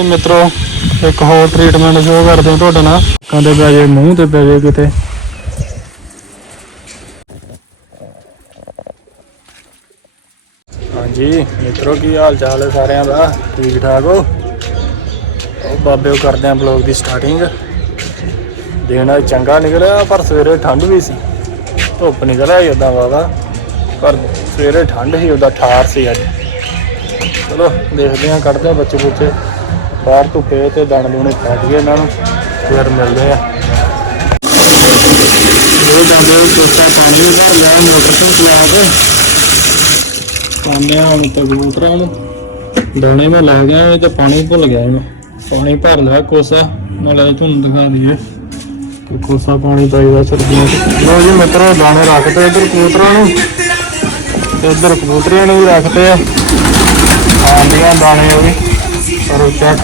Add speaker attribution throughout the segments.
Speaker 1: ਵੀ ਮਿੱਤਰੋ, ਇੱਕ ਹੋਰ ਟ੍ਰੀਟਮੈਂਟ ਸ਼ੋ ਕਰਦੇ ਹਾਂ ਤੁਹਾਡੇ ਨਾਲ। ਕਹਿੰਦੇ ਪੈ ਜੇ ਮੂੰਹ ਤੇ ਪੈ ਜੇ ਕਿਤੇ। ਹਾਂਜੀ, ਮਿੱਤਰੋ, ਕੀ ਹਾਲ ਚਾਲ ਹੈ ਸਾਰਿਆਂ ਦਾ? ਠੀਕ ਠਾਕ ਹੋ? ਉਹ ਬਾਬੇ, ਉਹ ਕਰਦੇ ਆ ਬਲੌਗ ਦੀ ਸਟਾਰਟਿੰਗ ਦਿਨ ਚੰਗਾ ਨਿਕਲਿਆ, ਪਰ ਸਵੇਰੇ ਠੰਡ ਵੀ ਸੀ। ਧੁੱਪ ਨਿਕਲ ਆਈ ਉਦਾਂ ਵਾਵਾ ਪਰ ਸਵੇਰੇ ਠੰਡ ਸੀ ਉਹਦਾ ਠਾਰ ਸੀ ਅੱਜ। ਚਲੋ, ਦੇਖਦੇ ਹਾਂ ਕੱਢਦੇ ਆ ਬੱਚੇ ਬੁੱਚੇ ਬਾਹਰ ਧੁੱਪੇ ਤੇ ਦਾਣੇ ਦੂਣੇ ਖਾ ਦਈਏ ਇਹਨਾਂ ਨੂੰ, ਫਿਰ ਮਿਲਦੇ ਆ। ਉਹ ਜਾਂਦੇ ਉਹ ਕੋਸਾ ਪਾਣੀ ਦਾ ਲਿਆ ਮੋਟਰ ਤੋਂ ਚਲਾ ਕੇ। ਪਾਉਂਦੇ ਆ ਹੁਣ ਤੇ ਕਬੂਤਰਾਂ ਨੂੰ। ਦਾਣੇ ਮੈਂ ਲੈ ਗਿਆ ਤੇ ਪਾਣੀ ਭੁੱਲ ਗਿਆ ਮੈਂ ਪਾਣੀ ਭਰ ਲਿਆ ਕੋਸਾ, ਨਾਲੇ ਤੁਹਾਨੂੰ ਦਿਖਾ ਦਈਏ। ਕਿ ਕੋਸਾ ਪਾਣੀ ਚਾਹੀਦਾ ਸਰਦੀਆਂ ਚ। ਲੋ ਜੀ ਮਿੱਤਰੋ, ਦਾਣੇ ਰੱਖਦੇ ਇੱਧਰ ਕਬੂਤਰਾਂ ਨੂੰ। ਤੇ ਇਧਰ ਕਬੂਤਰੀਆਂ ਨੂੰ ਵੀ ਰੱਖਦੇ ਆ। ਆਂਦੀਆਂ ਦਾਣੇ ਉਹ ਵੀ। ਕਰੋ ਚੈੱਕ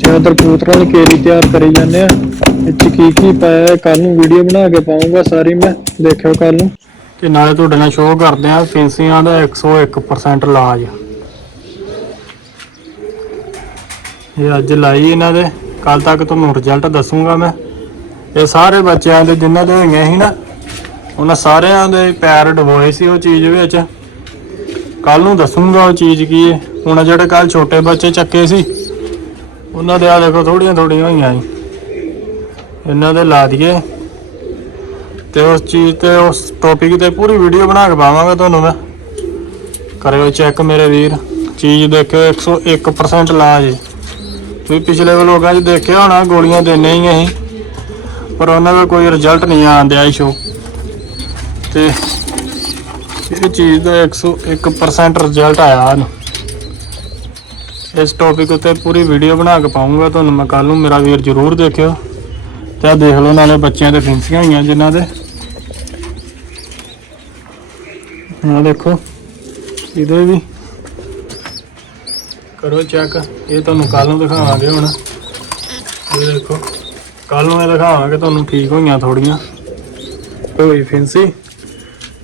Speaker 1: ਤੇ ਉਧਰ ਕਬੂਤਰਾਂ ਦੀ ਕੇਰੀ ਤਿਆਰ ਕਰੀ ਜਾਂਦੇ ਆ। ਇਹ 'ਚ ਕੀ ਕੀ ਪਾਇਆ ਕੱਲ ਨੂੰ ਵੀਡੀਓ ਬਣਾ ਕੇ ਪਾਉਂਗਾ ਸਾਰੀ ਮੈਂ। ਦੇਖਿਓ ਕੱਲ ਨੂੰ। ਤੇ ਨਾਲੇ ਤੁਹਾਡੇ ਨਾਲ ਸ਼ੋਅ ਕਰਦੇ ਆ ਫਿੰਸੀਆਂ ਦਾ 101% ਇਲਾਜ। ਇਹ ਅੱਜ ਲਾਈ ਇਹਨਾਂ ਦੇ। ਕੱਲ ਤੱਕ ਤੁਹਾਨੂੰ ਰਿਜ਼ਲਟ ਦੱਸੂਗਾ ਮੈਂ। ਇਹ ਸਾਰੇ ਬੱਚਿਆਂ ਦੇ ਜਿਨ੍ਹਾਂ ਦੇ ਹੋਈਆਂ ਸੀ ਨਾ ਉਹਨਾਂ ਸਾਰਿਆਂ ਦੇ ਪੈਰ ਡਬੋਏ ਸੀ ਉਹ ਚੀਜ਼ ਵਿੱਚ। ਕੱਲ ਨੂੰ ਦੱਸੂਗਾ ਉਹ ਚੀਜ਼ ਕੀ ਹੈ ਹੁਣ ਜਿਹੜੇ ਕੱਲ ਛੋਟੇ ਬੱਚੇ ਚੱਕੇ ਸੀ, ਉਹਨਾਂ ਦੇ ਆ ਦੇਖੋ ਥੋੜੀਆਂ ਥੋੜੀਆਂ ਹੋਈਆਂ ਜੀ ਇਹਨਾਂ ਦੇ ਲਾ ਦਈਏ। ਤੇ ਉਸ ਚੀਜ਼ ਤੇ ਉਸ ਟੌਪਿਕ ਤੇ ਪੂਰੀ ਵੀਡੀਓ ਬਣਾ ਕੇ ਪਾਵਾਂਗਾ ਤੁਹਾਨੂੰ ਮੈਂ। ਕਰਿਓ ਚੈੱਕ ਮੇਰੇ ਵੀਰ। ਚੀਜ਼ ਦੇਖਿਓ 101% ਲਾ ਜੀ ਤੁਸੀਂ ਪਿਛਲੇ ਵਲੋਗਾਂ 'ਚ ਦੇਖਿਆ ਹੋਣਾ, ਗੋਲੀਆਂ ਦੇਣੇ ਹੀ ਅਸੀਂ। ਪਰ ਉਹਨਾਂ ਦਾ ਕੋਈ ਰਿਜ਼ਲਟ ਨਹੀਂ ਆਉਂਦਿਆ ਸ਼ੋ ਤੇ ਇਹ ਚੀਜ਼ ਦਾ 101% ਰਿਜ਼ਲਟ ਆਇਆ ਹਨ ਇਸ ਟੌਪਿਕ ਉੱਤੇ ਪੂਰੀ ਵੀਡੀਓ ਬਣਾ ਕੇ ਪਾਉਂਗਾ, ਤੁਹਾਨੂੰ ਮੈਂ ਕੱਲ ਨੂੰ ਮੇਰਾ ਵੀਰ ਜ਼ਰੂਰ ਦੇਖਿਓ। ਤੇ ਆ ਦੇਖ ਲਓ ਨਾਲੇ ਬੱਚਿਆਂ ਦੇ ਫਿੰਸੀਆਂ ਹੋਈਆਂ ਜਿਨ੍ਹਾਂ ਦੇ। ਆ ਦੇਖੋ, ਇਹਦੇ ਵੀ। ਕਰੋ ਚੈੱਕ ਇਹ ਤੁਹਾਨੂੰ ਕੱਲ ਨੂੰ ਦਿਖਾਵਾਂਗੇ ਹੁਣ। ਇਹ ਦੇਖੋ ਕੱਲ ਨੂੰ ਇਹ ਦਿਖਾਵਾਂਗੇ, ਤੁਹਾਨੂੰ ਠੀਕ ਹੋਈਆਂ ਥੋੜੀਆਂ ਹੋਈ ਫਿੰਸੀ।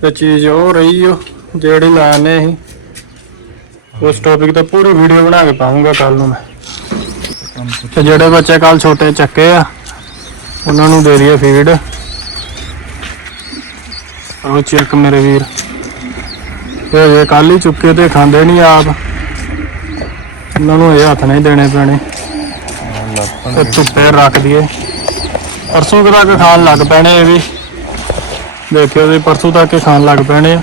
Speaker 1: ਤੇ ਚੀਜ਼ ਉਹ ਰਹੀ ਜੋ ਜਿਹੜੀ ਲਾਣੇ ਸੀ। ਉਸ ਟੌਪਿਕ ਤੇ ਪੂਰੀ ਵੀਡੀਓ ਬਣਾ ਕੇ ਪਾਉਂਗਾ ਕੱਲ ਨੂੰ ਮੈਂ। ਤੇ ਜਿਹੜੇ ਬੱਚੇ ਕੱਲ ਛੋਟੇ ਚੱਕੇ ਆ ਉਹਨਾਂ ਨੂੰ ਦੇ ਦਈਏ ਫੀਡ ਉਹ ਚੈੱਕ ਮੇਰੇ ਵੀਰ। ਇਹ ਜੇ ਕੱਲ ਹੀ ਚੁੱਕੇ ਤੇ ਖਾਂਦੇ ਨਹੀਂ ਆਪ। ਉਹਨਾਂ ਨੂੰ ਇਹ ਹੱਥ ਨਹੀਂ ਦੇਣੇ ਪੈਣੇ। ਤੇ ਧੁੱਪੇ ਰੱਖ ਦਈਏ। ਪਰਸੋਂ ਕੁ ਤੱਕ ਖਾਣ ਲੱਗ ਪੈਣੇ ਇਹ ਵੀ। ਦੇਖਿਓ ਜੀ, ਪਰਸੋਂ ਤੱਕ ਇਹ ਖਾਣ ਲੱਗ ਪੈਣੇ ਆ।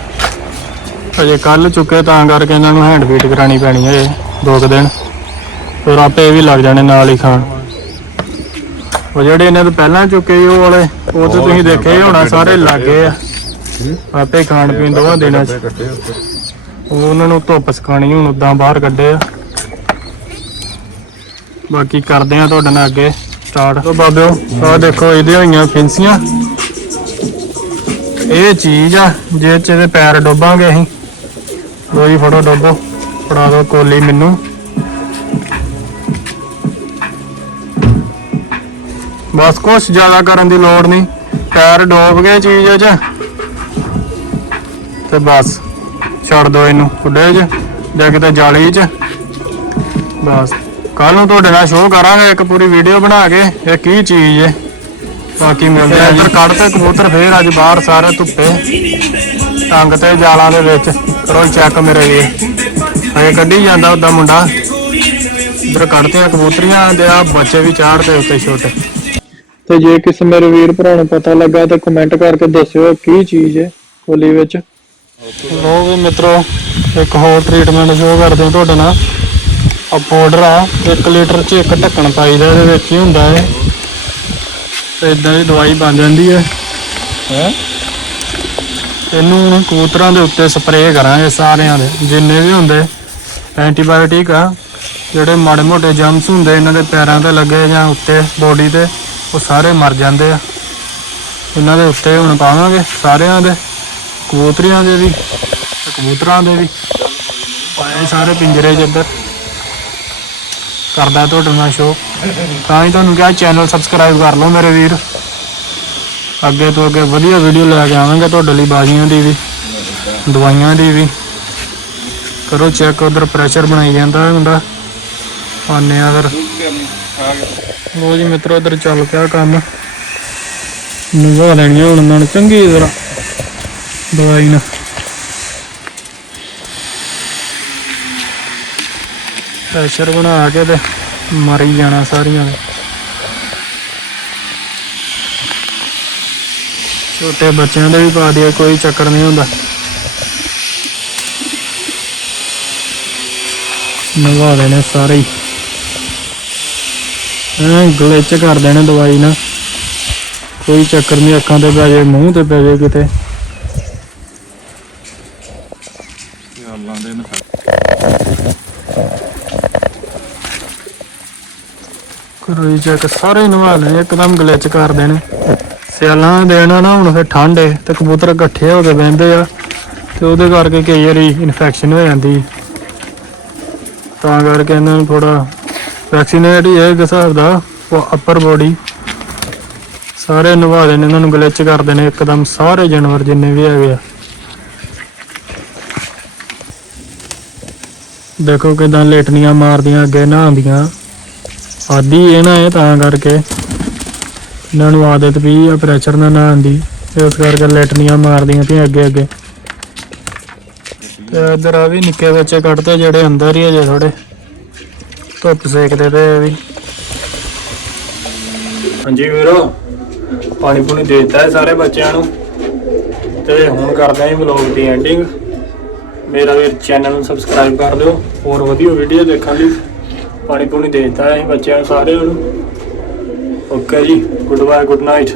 Speaker 1: ਅਜੇ ਕੱਲ ਚੁੱਕੇ ਤਾਂ ਕਰਕੇ ਇਹਨਾਂ ਨੂੰ ਹੈਂਡ ਫੀਡ ਕਰਾਣੀ ਪੈਣੀ ਹੈ ਦੋ ਕੁ ਦਿਨ। ਫਿਰ ਆਪੇ ਇਹ ਵੀ ਲੱਗ ਜਾਣੇ ਨਾਲ ਹੀ ਖਾਣ। ਉਹ ਜਿਹੜੇ ਇਹਨਾਂ ਤੋਂ ਪਹਿਲਾਂ ਚੁੱਕੇ ਸੀ, ਉਹ ਵਾਲੇ, ਉਹ ਤੇ ਤੁਸੀਂ ਦੇਖੇ ਹੀ ਹੋਣਾ, ਸਾਰੇ ਲੱਗੇ ਆ। ਆਪੇ ਖਾਣ ਪੀਣ ਦੋਵਾਂ ਦਿਨਾਂ ਚ। ਉਹ ਉਹਨਾਂ ਨੂੰ ਧੁੱਪ ਸਿਖਾਣੀ ਹੁਣ ਉਦਾਂ ਬਾਹਰ ਕੱਢੇ ਆ। ਬਾਕੀ ਕਰਦੇ ਆ ਤੁਹਾਡੇ ਨਾਲ ਅੱਗੇ ਸਟਾਰਟ ਤੋਂ ਬਾਬਿਓ, ਆਹ ਦੇਖੋ ਇਹਦੇ ਹੋਈਆਂ ਫਿੰਸੀਆਂ। ਇਹ ਚੀਜ਼ ਆ, ਜੇ ਚ ਇਹਦੇ ਪੈਰ ਡੋਬਾਂਗੇ ਅਸੀਂ। ਲੋ ਜੀ, ਫੜੋ ਡੋਬੋ, ਫੜਾ ਦਿਓ ਕੋਲੀ ਮੈਨੂੰ। ਬਸ ਕੁਛ ਜ਼ਿਆਦਾ ਕਰਨ ਦੀ ਲੋੜ ਨਹੀਂ, ਪੈਰ ਡੋਬ ਗਏ ਚੀਜ਼ 'ਚ। ਤੇ ਬਸ, ਛੱਡ ਦਿਓ ਇਹਨੂੰ ਖੁੱਡੇ 'ਚ, ਜਾਂ ਕਿਤੇ ਜਾਲੀ 'ਚ। ਬਸ ਕੱਲ ਨੂੰ ਤੁਹਾਡੇ ਨਾਲ ਸ਼ੋਅ ਕਰਾਂਗੇ, ਇੱਕ ਪੂਰੀ ਵੀਡੀਓ ਬਣਾ ਕੇ, ਇਹ ਕੀ ਚੀਜ਼ ਹੈ ਬਾਕੀ ਮਿਲਦੇ ਆ ਇੱਧਰ ਕੱਢ ਤੇ ਕਬੂਤਰ ਫੇਰ ਅੱਜ ਬਾਹਰ ਸਾਰੇ ਧੁੱਪੇ। ਟੰਗ ਤੇ ਜਾਲਾਂ ਦੇ ਵਿੱਚ। ਕਰੋ ਚੈੱਕ ਮੇਰੇ ਵੀਰ ਹਏ ਕੱਢੀ ਜਾਂਦਾ ਉਹਦਾ ਮੁੰਡਾ। ਇੱਧਰ ਕੱਢਦੇ ਆ ਕਬੂਤਰੀਆਂ ਦੇ ਆ ਬੱਚੇ ਵੀ ਚਾੜਦੇ ਉੱਤੇ ਛੋਟੇ। ਤੇ ਜੇ ਕਿਸੇ ਮੇਰੇ ਵੀਰ ਭਰਾ ਨੂੰ ਪਤਾ ਲੱਗਾ ਤਾਂ ਕਮੈਂਟ ਕਰਕੇ ਦੱਸਿਓ ਕੀ ਚੀਜ਼ ਹੈ ਹੋਲੀ ਵਿੱਚ। ਲੋ ਵੀ ਮਿੱਤਰੋ ਇੱਕ ਹੋਰ ਟ੍ਰੀਟਮੈਂਟ ਸ਼ੋ ਕਰਦੇ ਹਾਂ ਤੁਹਾਡੇ ਨਾਲ। ਆ ਪਾਊਡਰ ਆ 1 ਲੀਟਰ ਚ ਇੱਕ ਢੱਕਣ ਪਾਈਦਾ ਇਹਦੇ ਵਿੱਚ ਹੀ ਹੁੰਦਾ ਹੈ ਤੇ ਇਦਾਂ ਦੀ ਦਵਾਈ ਬਣ ਜਾਂਦੀ ਹੈ। ਹੈ? ਇਹਨੂੰ ਹੁਣ ਕਬੂਤਰਾਂ ਦੇ ਉੱਤੇ ਸਪਰੇਅ ਕਰਾਂਗੇ ਸਾਰਿਆਂ ਦੇ ਜਿੰਨੇ ਵੀ ਹੁੰਦੇ। ਐਂਟੀਬਾਇਓਟਿਕ ਆ ਜਿਹੜੇ ਮਾੜੇ ਮੋਟੇ ਜਰਮਸ ਹੁੰਦੇ ਇਹਨਾਂ ਦੇ ਪੈਰਾਂ ਤੇ ਲੱਗੇ ਜਾਂ ਉੱਤੇ ਬੋਡੀ ਤੇ ਉਹ ਸਾਰੇ ਮਰ ਜਾਂਦੇ ਆ। ਇਹਨਾਂ ਦੇ ਉੱਤੇ ਹੁਣ ਪਾਵਾਂਗੇ ਸਾਰਿਆਂ ਦੇ ਕਬੂਤਰੀਆਂ ਦੇ ਵੀ ਕਬੂਤਰਾਂ ਦੇ ਵੀ। ਪਾਏ ਸਾਰੇ ਪਿੰਜਰੇ 'ਚ ਇੱਧਰ। ਕਰਦਾ ਤੁਹਾਡੇ ਨਾਲ ਸ਼ੋ ਤਾਂ ਹੀ ਤੁਹਾਨੂੰ ਕਿਹਾ ਚੈਨਲ ਸਬਸਕ੍ਰਾਈਬ ਕਰ ਲਓ ਮੇਰੇ ਵੀਰ। ਅੱਗੇ ਤੋਂ ਅੱਗੇ ਵਧੀਆ ਵੀਡੀਓ ਲੈ ਕੇ ਆਵਾਂਗੇ ਤੁਹਾਡੇ ਲਈ ਬਾਜ਼ੀਆਂ ਦੀ ਵੀ, ਦਵਾਈਆਂ ਦੀ ਵੀ। ਕਰੋ ਚੈੱਕ ਉਧਰ ਪ੍ਰੈਸ਼ਰ ਬਣਾਈ ਜਾਂਦਾ ਹੁੰਦਾ। ਆਨੇ ਆ ਫਿਰ। ਲੋ ਜੀ ਮਿੱਤਰੋ ਉਧਰ ਚੱਲ ਪਿਆ ਕੰਮ। ਨਿਭਾ ਲੈਣੀਆਂ ਹੁਣ ਉਹਨਾਂ ਨੂੰ, ਚੰਗੀ ਤਰ੍ਹਾਂ। ਦਵਾਈ ਨਾਲ ਪ੍ਰੈਸ਼ਰ ਬਣਾ ਕੇ ਤੇ ਮਰੀ ਜਾਣਾ ਸਾਰੀਆਂ। ਨੇ ਛੋਟੇ ਬੱਚਿਆਂ ਦੇ ਵੀ ਪਾ ਦਿਆ ਕੋਈ ਚੱਕਰ ਨਹੀਂ ਹੁੰਦਾ। ਨਵਾ ਦੇਣੇ ਸਾਰੇ ਹੀ। ਐ ਗਲਿਚ ਕਰ ਦੇਣੇ ਦਵਾਈ ਨਾ। ਕੋਈ ਚੱਕਰ ਨਹੀਂ, ਅੱਖਾਂ ਤੇ ਪੈ ਜਾਏ, ਮੂੰਹ ਤੇ ਪੈ ਜਾਏ ਕਿਤੇ
Speaker 2: ਗੱਲਾਂ ਦੇ ਨਾ
Speaker 1: ਕਰੋ ਚੈੱਕ ਸਾਰੇ ਨਵਾ ਲੈਣੇ, ਇੱਕਦਮ ਗਲਿਚ ਕਰ ਦੇਣੇ। ਸਿਆਲਾਂ ਦੇ ਦਿਨ ਨਾ, ਹੁਣ ਫਿਰ ਠੰਡ ਏ, ਤੇ ਕਬੂਤਰ ਇਕੱਠੇ ਹੋ ਕੇ ਬਹਿੰਦੇ ਆ, ਤੇ ਉਹਦੇ ਕਰਕੇ ਕਈ ਵਾਰੀ ਇਨਫੈਕਸ਼ਨ ਹੋ ਜਾਂਦੀ। ਤਾਂ ਕਰਕੇ ਇਹਨਾਂ ਨੂੰ ਥੋੜਾ ਵੈਕਸੀਨੇਟ ਹੀ ਹੈ ਇੱਕ ਹਿਸਾਬ ਦਾ ਅਪਰ ਬੋਡੀ ਸਾਰੇ ਨਵਾ ਦੇਣੇ ਇਹਨਾਂ ਨੂੰ ਗਲਿਚ ਕਰ ਦੇਣੇ, ਇੱਕਦਮ ਸਾਰੇ ਜਾਨਵਰ ਜਿੰਨੇ ਵੀ ਹੈਗੇ ਆ। ਦੇਖੋ ਕਿਦਾਂ ਲੇਟਨੀਆਂ ਮਾਰਦੀਆਂ, ਅੱਗੇ ਨਹਾਉਂਦੀਆਂ। ਆਦੀ ਇਹ ਨਾ ਇਹ ਤਾਂ ਕਰਕੇ ਇਹਨਾਂ ਨੂੰ ਆਦਤ ਵੀ ਆ ਪ੍ਰੈਸ਼ਰ ਨਾਲ ਨਾ ਦੀ ਤੇ ਇਸ ਕਰਕੇ ਲੈਟਨੀਆਂ ਮਾਰਦੀਆਂ ਪਈਆਂ ਅੱਗੇ ਅੱਗੇ। ਤੇ ਇਧਰ ਆ ਵੀ ਨਿੱਕੇ ਬੱਚੇ ਕੱਢਦੇ ਜਿਹੜੇ ਅੰਦਰ ਹੀ ਅਜੇ ਥੋੜੇ ਧੁੱਪ ਸੇਕਦੇ ਤੇ ਵੀ। ਹਾਂਜੀ ਵੀਰੋ, ਪਾਣੀ ਪੂਣੀ ਦੇ ਦਿੱਤਾ ਹੈ ਸਾਰੇ ਬੱਚਿਆਂ ਨੂੰ। ਤੇ ਹੁਣ ਕਰਦੇ ਆਂ ਵਲੌਗ ਦੀ ਐਂਡਿੰਗ ਮੇਰਾ ਵੀ ਚੈਨਲ ਨੂੰ ਸਬਸਕ੍ਰਾਈਬ ਕਰ ਦਿਓ, ਹੋਰ ਵਧੀਆ ਵੀਡੀਓ ਦੇਖਣ ਲਈ। ਪਾਣੀ ਪੂਣੀ ਦੇ ਦਿੱਤਾ ਹੈ ਬੱਚਿਆਂ ਨੂੰ ਸਾਰਿਆਂ ਨੂੰ। ਓਕੇ ਜੀ ਗੁੱਡ ਬਾਏ ਗੁੱਡ ਨਾਈਟ